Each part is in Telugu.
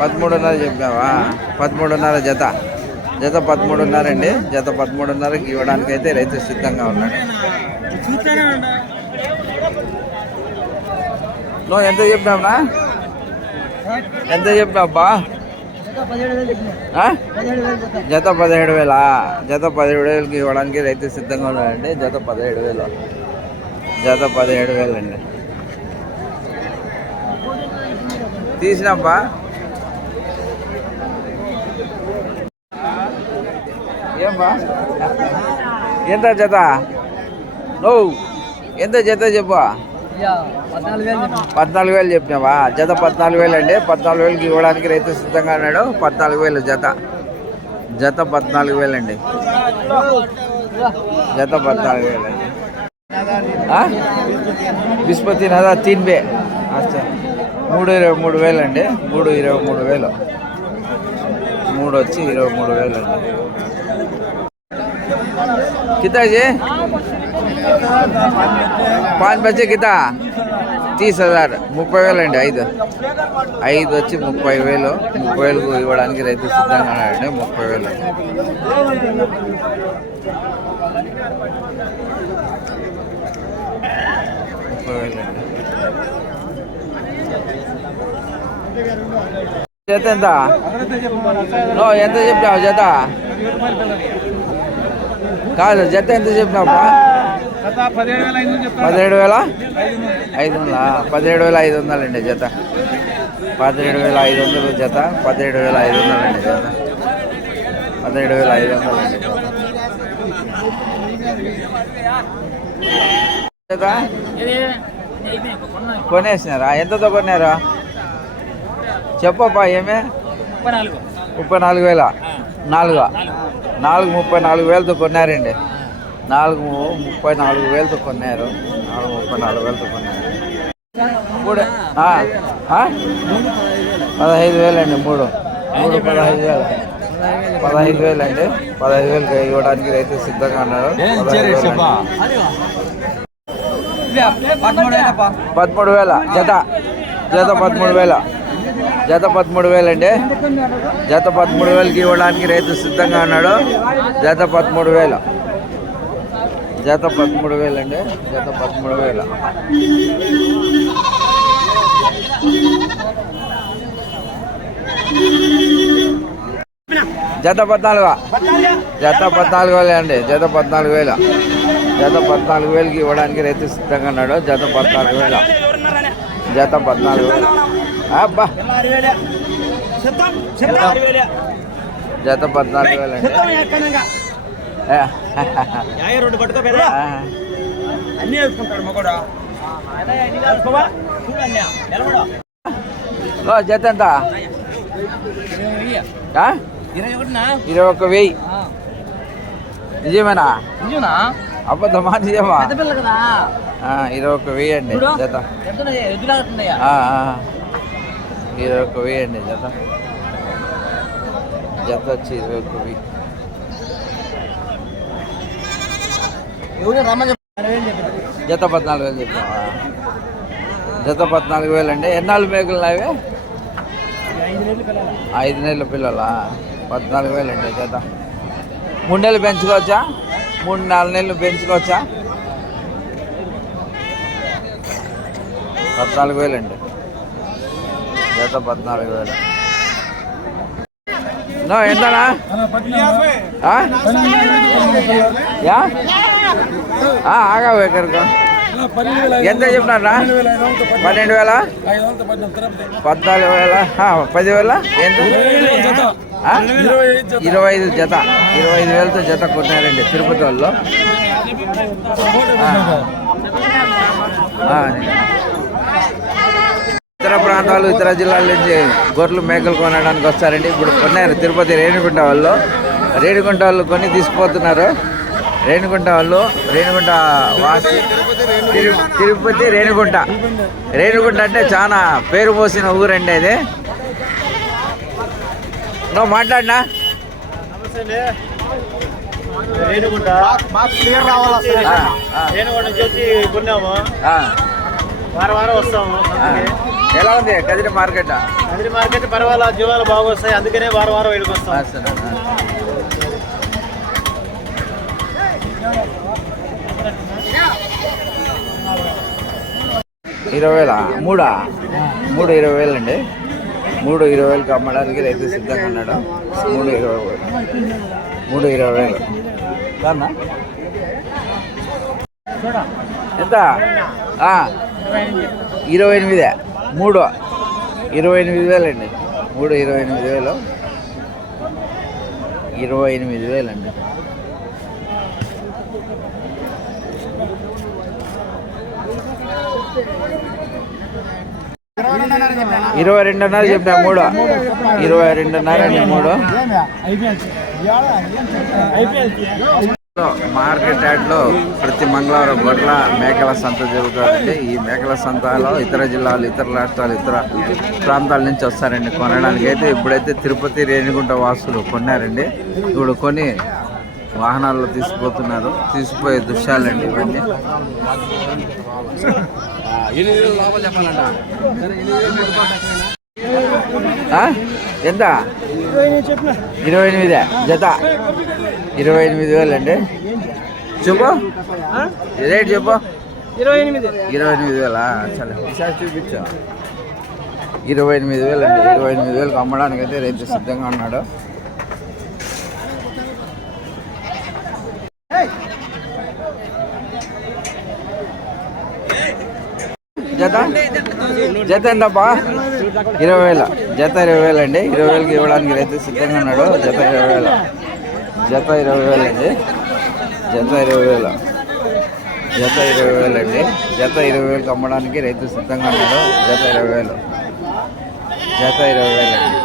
పదమూడున్నర చెప్పావా పదమూడున్నర జత. జత పదమూడున్నర అండి జత పదమూడున్నరకి ఇవ్వడానికి అయితే రైతు సిద్ధంగా ఉన్నాడు. నువ్వు ఎంత చెప్పినావునా? ఎంత చెప్పినావబ్బా? జత పదిహేడు వేల? జత పదిహేడు వేలకి ఇవ్వడానికి రైతు సిద్ధంగా ఉన్నాడండి. జత పదిహేడు వేలు. జత పదిహేడు వేలండి. అండి ఎంత జత? నువ్వు ఎంత జత చెప్పు? పద్నాలుగు వేలు చెప్పినావా? జత పద్నాలుగు వేలు అండి పద్నాలుగు వేలకి ఇవ్వడానికి రైతు సిద్ధంగా ఉన్నాడు. పద్నాలుగు వేలు జత. జత పద్నాలుగు వేలు అండి. జత పద్నాలుగు వేలు అండి? బిస్పతి నదా తీన్ బే. అచ్చా. మూడు ఇరవై మూడు వేలు అండి. మూడు ఇరవై మూడు వేలు. మూడు వచ్చి ఇరవై మూడు వేలు అండి. కితాజీ పాంచ్ బచ్చే కితా తీస్ హజార్ ముప్పై వేలు అండి ఐదు. ఐదు వచ్చి ముప్పై వేలు. ముప్పై వేలకు ఇవ్వడానికి రైతు సిద్ధంగా ఉన్నాడండి ముప్పై వేలు. ముప్పై వేలు అండి. జత ఎంత? ఎంత చెప్పినావు జత? కాదు జత ఎంత చెప్పినావు పదిహేడు వేల ఐదు చెప్తాను పదిహేడు వేల? ఐదు వందల. పదిహేడు వేల ఐదు వందలండి జత. పదిహేడు వేల ఐదు వందలు జత. పదిహేడు వేల ఐదు వందలండి జత. పదిహేడు వేల ఐదు వందలండి జత. కొనేసినారా? ఎంతతో కొన్నారా? చెప్పప్పా ఏమే? ముప్పై నాలుగు. ముప్పై నాలుగు వేల? నాలుగు. నాలుగు ముప్పై నాలుగు వేలతో కొన్నారండి. నాలుగు ముప్పై నాలుగు వేలతో కొన్నారు. నాలుగు ముప్పై నాలుగు వేలతో కొన్నారు. మూడు? పదహైదు వేలండి మూడు. మూడు పదహైదు వేలు. పదహైదు వేలు అండి పదహైదు వేలు ఇవ్వడానికి రైతు సిద్ధంగా అండి. పదమూడు వేల. జత. జత పదమూడు వేల. జత పదమూడు వేలు అండి. జత పదమూడు వేలకి ఇవ్వడానికి రైతు సిద్ధంగా ఉన్నాడు. జత పదమూడు వేలు. జత పదమూడు వేలు అండి. జత పదమూడు వేలు. జత పద్నాలుగు. జత పద్నాలుగు వేలు అండి. జత పద్నాలుగు వేలు. జత పద్నాలుగు వేలకి ఇవ్వడానికి రైతు సిద్ధంగా ఉన్నాడు. జత పద్నాలుగు వేలు. జత పద్నాలుగు వేలు. అబ్బా. జత పద్నాలుగు వేలు అండి. పట్టుకో పెద్ద అన్నీ వేసుకుంటాడు మగోడు జత ఎంత? ఇరవై ఒక్క వెయ్యి. నిజమేనా? నిజమా? అబద్ధమా నిజమా ఇరవై ఒక్క వెయ్యి అండి. జత. ఇరవై ఒక్క వెయ్యి అండి జత. జత వచ్చి ఇరవై ఒక్క వెయ్యి. జత పద్నాలుగు వేలు చెప్పావా జత పద్నాలుగు వేలు అండి ఎన్నాళ్ళు మేకలు అవి ఐదు నెలలు పిల్లలు. ఐదు నెలల పిల్లలా? పద్నాలుగు వేలు అండి జత. మూడు నెలలు పెంచుకోవచ్చా? మూడు నాలుగు నెలలు పెంచుకోవచ్చా? పద్నాలుగు వేలు అండి. జత పద్నాలుగు వేలు. నో ఎంతనా? ఆ? ఆ, ఆగావు ఎంత చెప్పినారా పన్నెండు వేల? పద్నాలుగు వేల? పదివేల? ఎంత ఇరవై ఐదు జత. ఇరవై ఐదు వేలతో జత కొట్టారండి తిరుపతి వాళ్ళు. ఇతర ప్రాంతాలు ఇతర జిల్లాల నుంచి గొర్రెలు మేకలు కొనడానికి వస్తారండి. ఇప్పుడు కొన్నారు తిరుపతి రేణిగుంట వాళ్ళు. రేణిగుంట వాళ్ళు కొని తీసుకుపోతున్నారు. రేణిగుంట వాళ్ళు రేణిగుంట వాసి తిరు- తిరుపతి రేణిగుంట. రేణిగుంట అంటే చాలా పేరు పోసిన ఊరండి అది. నువ్వు మాట్లాడినా? రేణుగుంట. క్లియర్ రావాలి నుంచి వచ్చి కొన్నాము. వారం వారం వస్తాము. ఎలా ఉంది కదిరి మార్కెట్? అదిరి మార్కెట్ పర్వాలేదు జీవాలు బాగా వస్తాయి అందుకనే వారం వారం వెళ్ళి వస్తాం. ఇరవై వేల? మూడా? మూడు ఇరవై వేలు అండి. మూడు ఇరవై వేలకి అమ్మడానికి రైతు సిద్ధంగా ఉన్నాడు. మూడు ఇరవై వేలు. మూడు ఇరవై వేలు. ఎంత? ఇరవై ఎనిమిదే. మూడు. ఇరవై ఎనిమిది వేలండి. మూడు ఇరవై ఎనిమిది వేలు. ఇరవై ఎనిమిది వేలండి. ఇరవై రెండున్నర చెప్పిన మూడు. ఇరవై రెండున్నర అండి మూడు. మార్కెట్ యార్డ్లో ప్రతి మంగళవారం గొడ్ల మేకల సంత జరుగుతుందండి. ఈ మేకల సంతలో ఇతర జిల్లాలు ఇతర రాష్ట్రాలు ఇతర ప్రాంతాల నుంచి వస్తారండి కొనడానికి. అయితే ఇప్పుడైతే తిరుపతి రేణిగుంట వాసులు కొన్నారండి. ఇప్పుడు కొని వాహనాల్లో తీసుకుపోతున్నారు. తీసుకుపోయే దృశ్యాలండి ఇవన్నీ. ఎంత? ఇరవై ఎనిమిదే. జత? ఇరవై ఎనిమిది వేలు అండి. చెప్పు. రేట్ చెప్పు. ఇరవై ఎనిమిది. ఇరవై ఎనిమిది వేలా? చాలా ఈసారి చూపించు. ఇరవై ఎనిమిది వేలు అండి. ఇరవై ఎనిమిది వేలకు అమ్మడానికి అయితే రైతు సిద్ధంగా ఉన్నాడు. జత? జత ఎంతప్పా ఇరవై వేలు. జత ఇరవై వేలు అండి. ఇరవై వేలకి ఇవ్వడానికి రైతు సిద్ధంగా ఉన్నాడు. జత ఇరవై వేలు. జత ఇరవై వేలండి జత ఇరవై వేల. జత ఇరవై వేలండి జత ఇరవై వేలకు అమ్మడానికి రైతు సిద్ధంగా ఉన్నాడు. జత ఇరవై వేలు. జత ఇరవై వేలు అండి.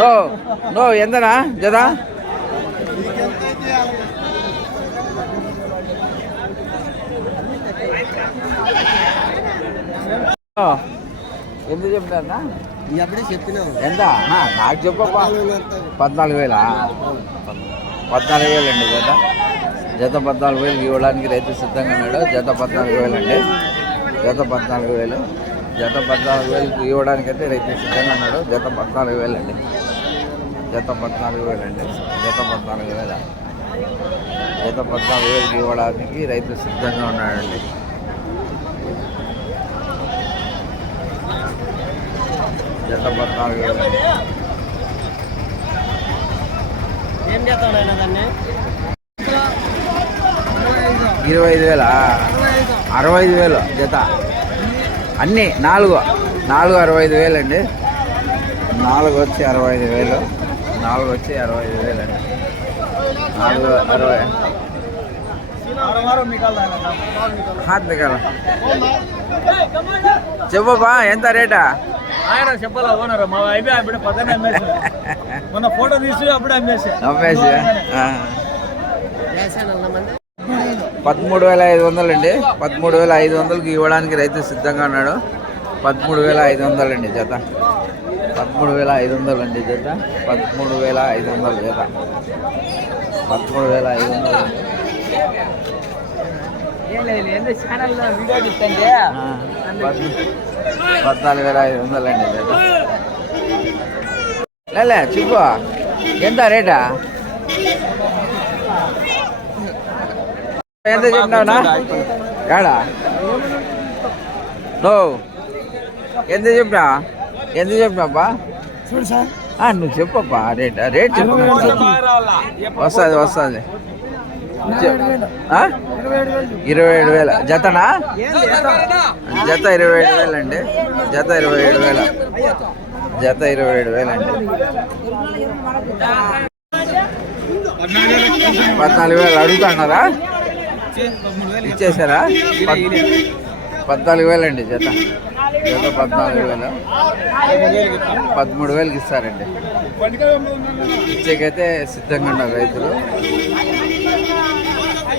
నో నో ఎంతనా? జత? Oh. ఎంత చెప్తారా అప్పుడే చెప్పినావు. ఎంత? నాకు చెప్పప్పా. పద్నాలుగు వేలా? పద్నాలుగు వేలు అండి జత. జత పద్నాలుగు వేలు ఇవ్వడానికి రైతు సిద్ధంగా ఉన్నాడు. జత పద్నాలుగు వేలు అండి. జత పద్నాలుగు వేలు. జత పద్నాలుగు వేలు ఇవ్వడానికి అయితే రైతు సిద్ధంగా ఉన్నాడు. జత పద్నాలుగు వేలు అండి. జత పద్నాలుగు వేలు అండి. జత పద్నాలుగు వేల. జత పద్నాలుగు వేలకి ఇవ్వడానికి రైతు సిద్ధంగా ఉన్నాడండి. జత పద్నాలుగు ఏం దాన్ని ఇరవై ఐదు వేల అరవై ఐదు వేలు జత. అన్నీ నాలుగు. నాలుగు అరవై ఐదు వేలు అండి నాలుగు వచ్చి అరవై ఐదు వేలు. నాలుగు వచ్చి అరవై ఐదు వేలు అండి నాలుగు అరవై. వారం హాత్ దగ్గర చెప్పబ్బా ఎంత రేటా? ఆయన చెప్పాలా ఓనర్ మా అయిపోయి అప్పుడే పక్కన అమ్మేసి మొన్న ఫోటో తీసి అప్పుడే అమ్మేసి. అమ్మేసి పదమూడు వేల ఐదు వందలు అండి పదమూడు వేల ఐదు వందలకి ఇవ్వడానికి రైతు సిద్ధంగా ఉన్నాడు. పదమూడు వేల ఐదు వందలు అండి జత. పదమూడు వేల ఐదు వందలు అండి జత. పదమూడు వేల ఐదు వందలు జత. పదమూడు వేల ఐదు వందలు. పద్నాలుగు వేల ఐదు వందలు అండి జత లేలే చెప్పు ఎంత రేటా ఎంత చెప్పినావునా ఏడా నో ఎంత చెప్పినా ఎంత చెప్పినాబ్బా చూడు సార్ ఆ, నువ్వు చెప్పప్పా రేట్ ఆ రేట్ చెప్పు బాగా రావాలా వస్తుంది వస్తుంది ఇరవై ఏడు వేల. జతనా జత ఇరవై ఏడు వేలు. అండి జత ఇరవై ఏడు వేల జత ఇరవై ఏడు వేలు. అండి పద్నాలుగు వేలు అడుగుతున్నారా? ఇచ్చేసారా? పద్- పద్నాలుగు వేలు అండి జత. జత పద్నాలుగు వేలు. పదమూడు వేలకి ఇస్తారండి. ఇచ్చేకైతే సిద్ధంగా ఉన్నారు రైతులు.